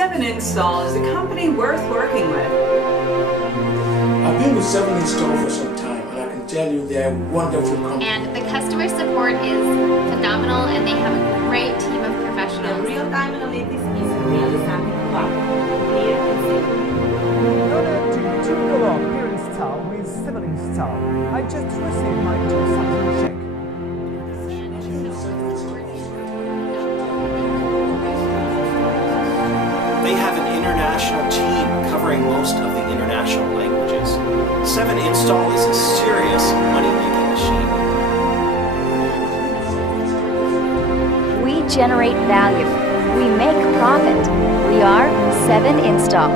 7 Install is a company worth working with. I've been with 7 Install for some time, and I can tell you they're a wonderful company. And the customer support is phenomenal, and they have a great team of professionals. The real-time analytics is really something to watch. Clear and simple. In order to $2 per install with 7 Install, I just received my 2,000 check. They have an international team covering most of the international languages. 7 Install is a serious money-making machine. We generate value. We make profit. We are 7 Install.